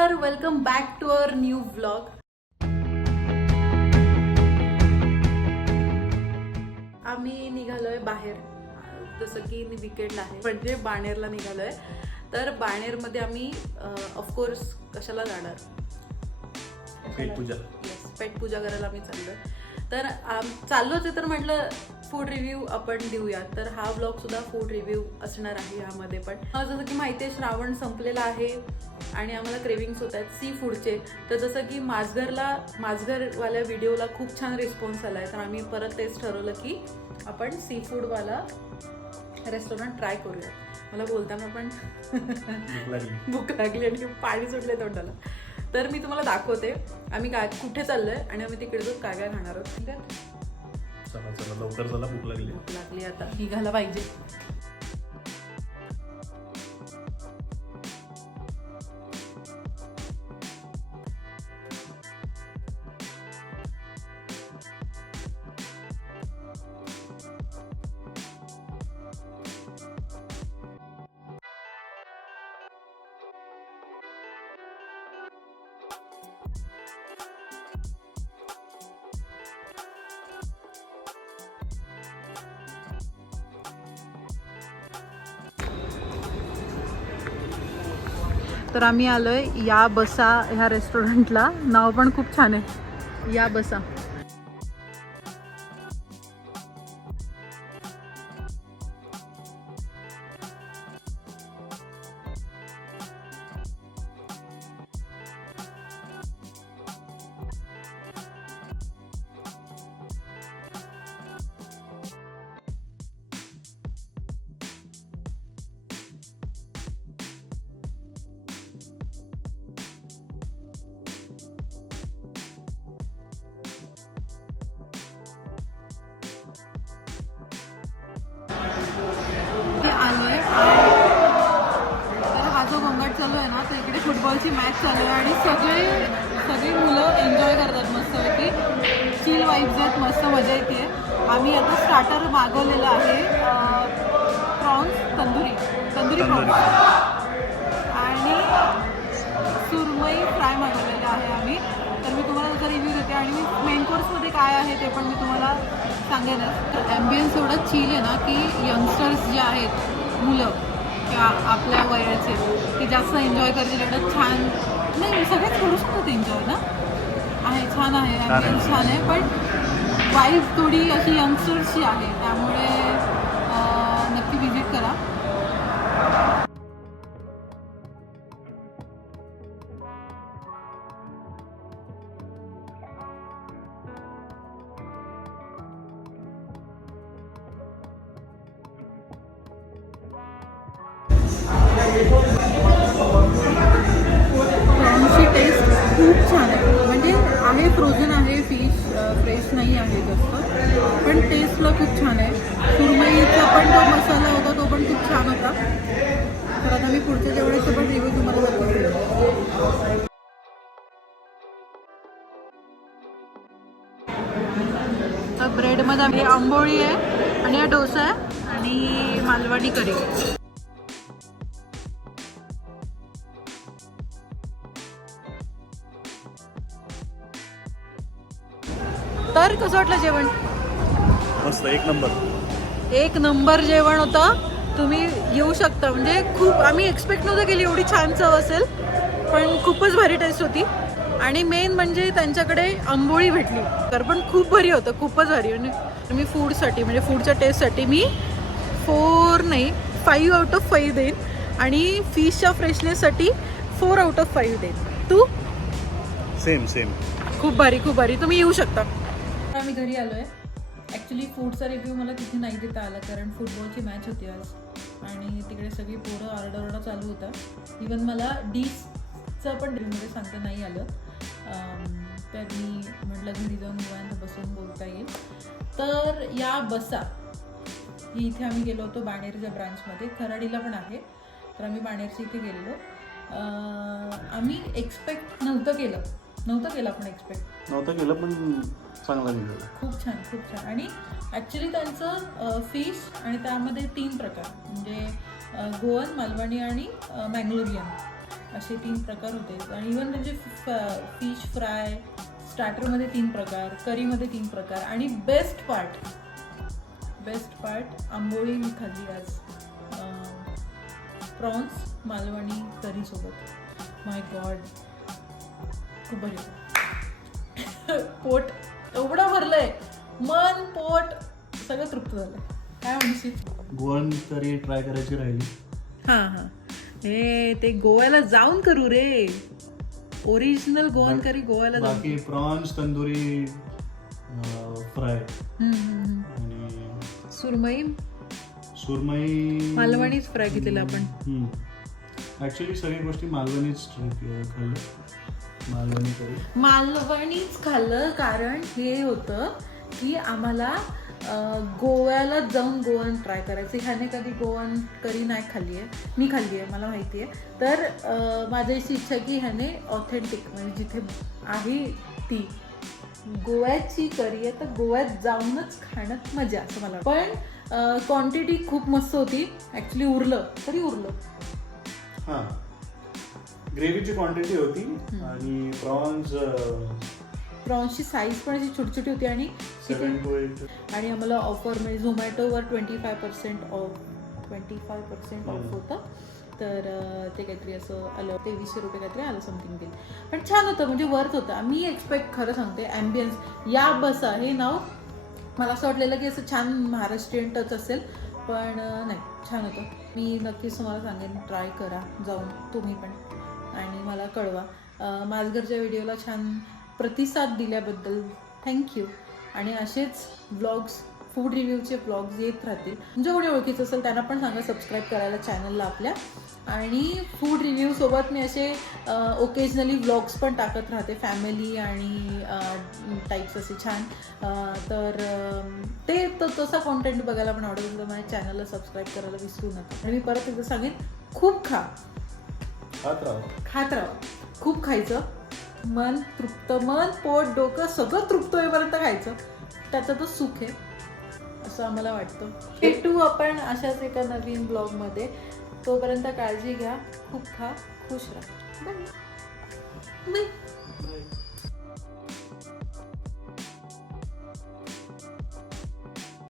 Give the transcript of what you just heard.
नमस्कार, welcome back to our new vlog. आम्ही निघालोय बाहेर, जसं की विकेंड आहे म्हणजे बाणेरला निघालोय. तर बाणेरमध्ये आम्ही ऑफकोर्स कशाला जाणार, पेटपूजा. येस, पेटपूजा करायला आम्ही चाललोय. तर चाललोच आहे तर म्हटलं फूड रिव्ह्यू आपण देऊया. तर हा व्लॉग सुद्धा फूड रिव्ह्यू असणार आहे ह्यामध्ये. पण जसं की माहिती आहे, श्रावण संपलेला आहे आणि आम्हाला क्रेविंग्स होत आहेत सी फूडचे. तर जसं की माझघरवाल्या व्हिडिओला खूप छान रिस्पॉन्स आला आहे, तर आम्ही परत तेच ठरवलं की आपण सी फूडवाला रेस्टॉरंट ट्राय करूया. मला बोलताना पण भूक लागली आणि पाणी सुटले तोंडाला. तर मी तुम्हाला दाखवते आम्ही काय कुठे चाललोय आणि आम्ही तिकडे जाऊन काय काय खाणार आहोत. ठीक आहे, चला चला लवकर चला, भूक लागली आता निघायला पाहिजे. तर आम्ही आलोय या बसा ह्या रेस्टॉरंटला. नाव पण खूप छान आहे, या बसा. आलोय तर हा जो गोंगाट चालू आहे ना, तर इकडे फुटबॉलची मॅच चालू आहे आणि सगळी मुलं एन्जॉय करतात मस्तपैकी. चिल वाईब्स आहेत, मस्त मजा येते. आम्ही आता स्टार्टर मागवलेलं आहे, प्रॉन्स तंदुरी प्रॉन्स आणि सुरमई फ्राय मागवलेलं आहे आम्ही. तर मी तुम्हाला त्याचा रिव्ह्यू देते आणि मेन कोर्समध्ये काय आहे ते पण मी तुम्हाला सांगेनच. तर ॲम्बियन्स एवढं चिल आहे ना की यंगस्टर्स जे आहेत, मुलं किंवा आपल्या वयाचे, ते जास्त एन्जॉय करतील. एवढं छान नाही, सगळेच करू शकतात एन्जॉय ना. आहे, छान आहे, ॲम्बियन्स छान आहे, पण वाईफ थोडी अशी यंगस्टर्सची आहे, त्यामुळे नक्की विजिट करा. प्रॉन्सची टेस्ट खूप छान आहे, म्हणजे आहे फ्रोझन आहे फिश, फ्रेश नाही आहे जास्त, पण टेस्टला खूप छान आहे. सुरमईचा पण जो मसाला होता तो पण खूप छान होता. तर आता मी पुढच्या जेवढ्याचे पण रिव्ह्यू तुम्हाला दाखवते. तर ब्रेडमध्ये आंबोळी आहे आणि हा डोसा आहे आणि मालवणी करी. तर कसं वाटलं जेवण? मस्त, एक नंबर जेवण होतं. तुम्ही येऊ शकता, म्हणजे खूप आम्ही एक्सपेक्ट नव्हतं केली एवढी छान चव असेल, पण खूपच भारी टेस्ट होती. आणि मेन म्हणजे त्यांच्याकडे आंबोळी भेटली, तर पण खूप भारी होतं, खूपच भारी. म्हणजे मी फूडसाठी, म्हणजे फूडच्या टेस्टसाठी मी 4 नाही 5 आउट ऑफ 5 देईन आणि फिशच्या फ्रेशनेससाठी 4 आउट ऑफ 5 देईन. तू? सेम खूप भारी, तुम्ही येऊ शकता. आम्ही घरी आलो आहे. ॲक्च्युली फूडचा रिव्ह्यू मला तिथे नाही देता आला, कारण फुटबॉलची मॅच होती आज आणि तिकडे सगळी पोरं आरडाओरडा चालू होता. इवन मला डिशचं पण रिव्ह्यूमध्ये सांगता नाही आलं. तर मी म्हटलं घरी जाऊन निवांत बसून बोलता येईल. तर या बसा ही इथे आम्ही गेलो होतो बाणेरच्या ब्रांचमध्ये, खराडीला पण आहे. तर आम्ही बाणेरच्या इथे गेलेलो. आम्ही एक्सपेक्ट नव्हतं केलं आपण एक्सपेक्ट नव्हतं केलं, पण चांगला निघाला. खूप छान. आणि ॲक्च्युली त्यांचं फिश आणि त्यामध्ये 3 प्रकार, म्हणजे गोवन, मालवणी आणि मँगलोरियन असे 3 प्रकार होते. आणि इवन म्हणजे फिश फ्राय स्टार्टरमध्ये 3 प्रकार, करीमध्ये 3 प्रकार, आणि बेस्ट पार्ट आंबोळी मी खाल्ली आज प्रॉन्स मालवणी करीसोबत. माय गॉड, खूप भारी होतं. पोट एवढं भरलंय, मन पोट सगळं तृप्त झालंय. काय म्हणशील? गोवन करी ट्राय करायची राहिली. हां हे ते गोव्याला जाऊन करू रे, ओरिजिनल गोवन करी गोव्याला जाऊन. बाकी प्रॉन्स तंदुरी फ्राय आणि सुरमई मालवणीच फ्राय केलेलं आपण. ऍक्च्युली सगळ्या गोष्टी मालवणीच खाल्लं. मालवणीच खाल्लं कारण हे होतं की आम्हाला गोव्याला जाऊन गोवन ट्राय करायचं. ह्याने कधी गोवन करी नाही खाल्ली आहे, मी खाल्ली आहे, मला माहिती आहे. तर माझी अशी इच्छा की ह्याने ऑथेंटिक म्हणजे जिथे आहे ती गोव्याची करी आहे तर गोव्यात जाऊनच खाण्यात मजा, असं मला. पण क्वांटिटी खूप मस्त होती ॲक्च्युली. उरलं. हां, ग्रेव्हीची क्वांटिटी होती आणि प्रॉन्सची साईज पण अशी छोटी होती. आणि 7 to 8. आणि आम्हाला ऑफर म्हणजे झोमॅटोवर 25% ऑफ होतं. तर ते काहीतरी असं आलं, 2300 रुपये काहीतरी आलं समथिंग बिल. पण छान होतं, म्हणजे वर्थ होतं. मी एक्सपेक्ट खरं सांगते ॲम्बियन्स या बसा हे नाव मला असं वाटलेलं की असं छान महाराष्ट्रीयन टच असेल, पण नाही, छान होतं. मी नक्कीच तुम्हाला सांगेन, ट्राय करा जाऊन तुम्ही पण आणि मला कळवा. माझघरच्या व्हिडिओला छान प्रतिसाद दिल्याबद्दल थँक्यू. आणि असेच व्लॉग्स, फूड रिव्ह्यूचे व्लॉग्स येत राहतील. म्हणजे कोणी ओळखीचं असेल त्यांना पण सांगा सबस्क्राईब करायला चॅनलला आपल्या. आणि फूड रिव्ह्यूसोबत मी असे ओकेजनली व्लॉग्स पण टाकत राहते, फॅमिली आणि टाईप्स असे छान. तर ते तसा कॉन्टेंट बघायला पण आवडेल तर माझ्या चॅनलला सबस्क्राईब करायला विसरू नका. आणि मी परत एकदा सांगेन, खूप खात राहा, खूप खायचं. मन तृप्त, मन पोट डोकं सगळं तृप्त होईपर्यंत खायचं, त्याच्यातच सुख आहे असं आम्हाला वाटतं. भेटू आपण अशाच एका नवीन ब्लॉगमध्ये. तोपर्यंत काळजी घ्या, खूप खा, खुश राहा. बाय.